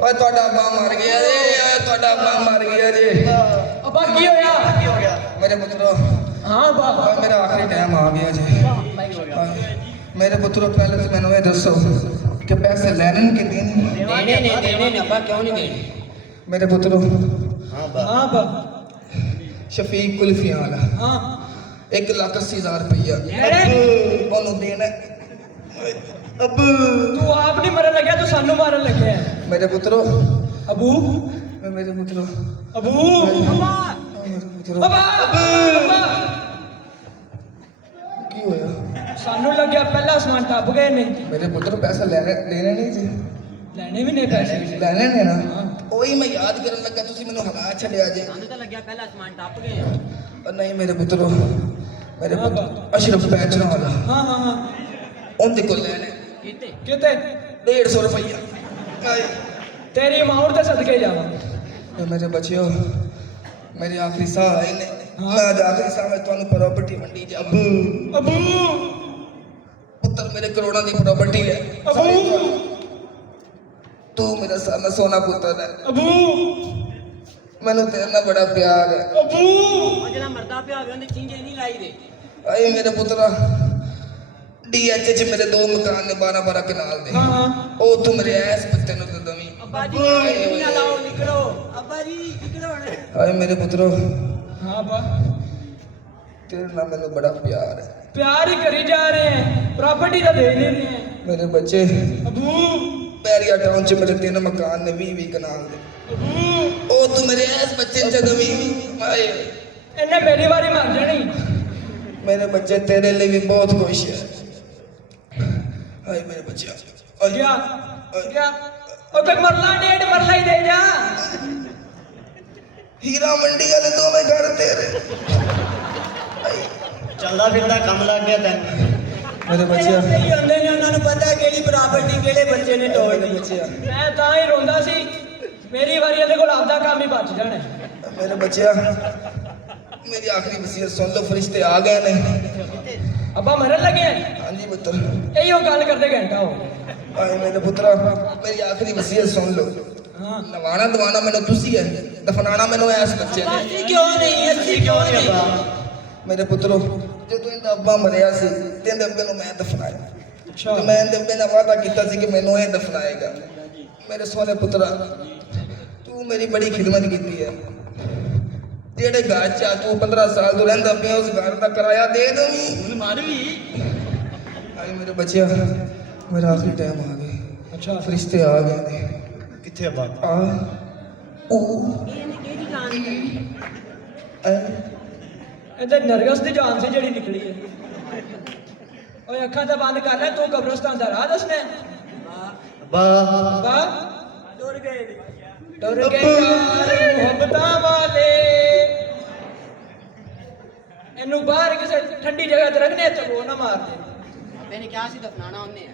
ਓਏ ਤੁਹਾਡਾ ਅੱਬਾ ਮਰ ਗਿਆ ਜੀ, ਓਏ ਤੁਹਾਡਾ ਅੱਬਾ ਮਰ ਗਿਆ ਜੀ। ਅੱਬਾ ਕੀ ਹੋਇਆ? ਕੀ ਹੋ ਗਿਆ? ਮੇਰੇ ਪੁੱਤਰੋ, ਹਾਂ ਅੱਬਾ। ਓਏ ਮੇਰਾ ਆਖਰੀ ਟਾਈਮ ਆ ਗਿਆ ਜੀ। ਮੇਰੇ ਪੁੱਤਰੋ ਪਹਿਲੇ ਤਾਂ ਮੈਨੂੰ ਇਹ ਦੱਸੋ ਕਿ ਪੈਸੇ ਲੈਣੇ ਕਿ ਦੇਣੇ? ਦੇਣੇ ਨੇ ਅੱਬਾ, ਕਿਉਂ ਨਹੀਂ ਦੇਣੇ? ਮੇਰੇ ਪੁੱਤਰੋ, ਹਾਂ ਬਾ ਹਾਂ ਅੱਬਾ। ਸ਼ਫੀਕ ਕੁਲਫੀਆਂ ਵਾਲਾ ਹਾਂ 1,80,000 ਰੁਪਈਆ ਲੈਣੇ? ਉਹਨੂੰ ਦੇਣਾ। ਅੱਬੂ ਤੂੰ ਆਪ ਨਹੀਂ ਮਰਨ ਲੱਗਿਆ, ਤੂੰ ਸਾਨੂੰ ਮਾਰਨ ਲੱਗਿਆ। ਮੇਰੇ ਪੁੱਤਰੋ, ਅਬੂ ਮੇਰੇ ਪੁੱਤਰੋ, ਅਬੂ ਮੇਰੇ ਪੁੱਤਰੋ, ਅੱਬਾ ਅੱਬਾ। ਕੀ ਹੋਇਆ? ਸਾਨੂੰ ਲੱਗਿਆ ਪਹਿਲਾ ਸਮਾਨ ਟੱਪ ਗਏ ਨੇ। ਮੇਰੇ ਪੁੱਤਰ ਪੈਸਾ ਲੈਣੇ ਨਹੀਂ ਜੀ, ਲੈਣੇ ਵੀ ਨੇ ਪੈਸੇ। ਲੈਣੇ ਨੇ ਨਾ। ਉਹੀ ਮੈਂ ਯਾਦ ਕਰਨ ਲੱਗਾ, ਤੁਸੀਂ ਮੈਨੂੰ ਹਲਾ ਛੱਡਿਆ ਜੇ। ਸਾਨੂੰ ਤਾਂ ਲੱਗਿਆ ਪਹਿਲਾ ਸਮਾਨ ਟੱਪ ਗਏ ਆ। ਪਰ ਨਹੀਂ ਮੇਰੇ ਪੁੱਤਰੋ, ਮੇਰੇ ਪੁੱਤਰ ਅਸ਼ਰਫ ਪੈਚਣਾ ਵਾਲਾ ਹਾਂ ਹਾਂ ਹਾਂ। ਉਹਦੇ ਕੋਲ ਲੈਣੇ ਕਿਤੇ ਕਿਤੇ 150 ਰੁਪਈਆ। ਤੇਰੀ ਅਮਾਉਂਟ ਤੇ ਸਦਕੇ ਜਾਵਾਂ। ਮੇਰੇ ਬੱਚਿਓ, ਮੇਰੇ ਆਖਰੀ ਸਾਹ ਆਏ ਨੇ। ਮੈਂ ਅੱਜ ਆਖਰੀ ਸਾਹ ਵਿੱਚ ਤੁਹਾਨੂੰ ਪ੍ਰਾਪਰਟੀ ਵੰਡੀ ਜਾਵਾਂ। ਅਬੂ ਪੁੱਤਰ ਮੇਰੇ ਕਰੋੜਾਂ ਦੀ ਪ੍ਰਾਪਰਟੀ ਹੈ। ਅਬੂ ਤੂੰ ਮੇਰਾ ਸਾਨਾ ਸੋਨਾ ਪੁੱਤਰ ਹੈ। ਅਬੂ ਮੈਨੂੰ ਤੇਰੇ ਨਾਲ ਬੜਾ ਪਿਆਰ ਹੈ। ਅਬੂ ਉਹ ਜਿਹੜਾ ਮਰਦਾ ਪਿਆ ਹੋਵੇ ਉਹਨੇ ਚਿੰਗੇ ਨਹੀਂ ਲਾਈ ਦੇ। ਆਏ ਮੇਰੇ ਪੁੱਤਰਾ, ਡੀਐਚ ਚ ਮੇਰੇ 2 ਮਕਾਨ ਨੇ 12-12 ਕਨਾਲ ਦੇ। ਹਾਂ ਹਾਂ। ਉਹ ਤੂੰ ਮੇਰੇ ਐਸ ਬੱਚੇ ਨੂੰ ਦੇ ਦਵੀਂ। ਅੱਬਾ ਜੀ ਇਹ ਨਾ ਲਾਓ, ਨਿਕਲੋ ਅੱਬਾ ਜੀ, ਨਿਕਲੋ ਹੁਣ। ਆਏ ਮੇਰੇ ਪੁੱਤਰੋ, ਹਾਂ ਅੱਬਾ। ਤੇਰੇ ਨਾਲ ਮੈਨੂੰ ਬੜਾ ਪਿਆਰ ਹੈ। प्यार ही करी जा रहे हैं, प्रॉपर्टी तो दे नहीं रहे हैं। ਮੇਰੇ ਬੱਚੇ, अबू ਪੈਰੀਆ ਟਾਊਨ ਚ ਮੇਰੇ 3 ਮਕਾਨ ਨੇ 20-20 ਕਨਾਲ ਦੇ। अबू ਉਹ ਤੂੰ ਮੇਰੇ ਐਸ ਬੱਚੇ ਨੂੰ ਦੇ ਦਵੀਂ। ਆਏ इन्हें मेरी बारी मर जानी। ਮੇਰੇ ਬੱਚੇ ਤੇਰੇ ਲਈ ਵੀ ਬਹੁਤ ਖੁਸ਼ ਹੈ। ਆਏ ਮੇਰੇ ਬੱਚੇ, क्या क्या ओ तक मरला डेढ़ मरला ही दे जा। ਹੀਰਾ ਮੰਡੀ ਵਾਲੇ ਦੋਵੇਂ ਘਰ ਤੇਰੇ। ਚੱਲਦਾ ਫਿਰਦਾ ਕੰਮ ਲੱਗ ਗਿਆ ਤੈਨੂੰ। ਮੇਰੇ ਬੱਚਿਆ, ਸਹੀ ਹੁੰਦੇ ਨੇ, ਉਹਨਾਂ ਨੂੰ ਪਤਾ ਕਿਹੜੀ ਪ੍ਰਾਪਰਟੀ ਕਿਹੜੇ ਬੱਚੇ ਨੇ ਮੇਰੇ ਤੋੜਨੀ। ਬੱਚਿਆ, मैं तां ही रोंदा सी, मेरी वारी ਇਹਦੇ ਕੋਲ ਆਪਦਾ ਕੰਮ ਹੀ ਬਚ ਜਾਣਾ। ਮੇਰੇ ਬੱਚਿਆ, ਮੇਰੀ ਆਖਰੀ ਵਸੀਅਤ ਸੁਣ ਲਓ, ਫਰਿਸ਼ਤੇ ਆ ਗਏ ਨੇ। अब्बा मरन लगे हैं? ਹਾਂਜੀ ਪੁੱਤਰ। यही वो गल करते घंटा हो। ਆਏ ਮੇਰੇ ਪੁੱਤਰਾ, ਮੇਰੀ ਆਖਰੀ ਵਸੀਅਤ ਸੁਣ ਲਓ। हाँ ਨਵਾਣਾ ਦਵਾਣਾ ਮੈਨੂੰ ਤੁਸੀਂ ਹੈ, ਦਫਨਾਣਾ ਮੈਨੂੰ ਐਸ ਬੱਚੇ ਨੇ। ਅਸੀਂ ਕਿਉਂ ਨਹੀਂ, ਅਸੀਂ ਕਿਉਂ ਨਹੀਂ। ਮੇਰੇ ਪੁੱਤਰੋ, ਜਦੋਂ ਇਹਦਾ ਅੱਬਾ ਮਰਿਆ ਸੀ ਤੇ ਇਹਦੇ ਅੱਬੇ ਨੂੰ ਮੈਂ ਦਫਨਾਇਆ। अच्छा ਤੇ ਮੈਂ ਇਹਦੇ ਅੱਬੇ ਨਾਲ ਵਾਅਦਾ ਕੀਤਾ ਸੀ ਕਿ ਮੈਨੂੰ ਇਹ ਦਫਨਾਏਗਾ। ਮੇਰੇ ਸੋਹਣੇ ਪੁੱਤਰਾ, ਤੂੰ ਮੇਰੀ ਬੜੀ ਖਿਦਮਤ ਕੀਤੀ ਹੈ। ਜਿਹੜੇ ਘਰ ਚ ਤੂੰ 15 ਸਾਲ ਤੋਂ ਰਹਿੰਦਾ ਪਿਆ, ਉਸ ਘਰ ਦਾ ਕਿਰਾਇਆ ਦੇ ਦਵੀਂ। ਹੁਣ ਮਰ ਵੀ। ਆਏ ਮੇਰੇ ਬੱਚਿਆ, ਮੇਰਾ ਆਖਰੀ ਟਾਈਮ ਆ ਗਿਆ। अच्छा ਫਰਿਸ਼ਤੇ ਆ ਗਏ ਨੇ। ਕਿੱਥੇ ਅੱਬਾ? ਆ ਉਹ ਇਹਨੇ ਕਿਹੜੀ ਜਾਨ ਦੀ? ਇਹਦੇ ਨਰਗਸ ਦੀ ਜਾਨ ਸੀ ਜਿਹੜੀ ਨਿਕਲੀ ਹੈ। ਓਏ ਅੱਖਾਂ ਤਾਂ ਬੰਦ ਕਰ ਲੈ, ਤੂੰ ਕਬਰਸਤਾਨ ਦਾ ਰਾਹ ਦੱਸਣਾ ਹੈ। ਅੱਬਾ ਅੱਬਾ ਟੁਰ ਗਏ ਨੇ। ਡਰ ਗਏ ਯਾਰ ਮੁਹੱਬਤਾਂ ਵਾਲੇ। ਇਹਨੂੰ ਬਾਹਰ ਕਿਸੇ ਠੰਡੀ ਜਗ੍ਹਾ ਤੇ ਰੱਖਨੇ ਤੇ ਉਹ ਨਾ ਮਾਰ ਦੇ। ਮੈਨੇ ਕਿਹਾ ਸੀ ਦਫਨਾਣਾ ਉਹਨੇ।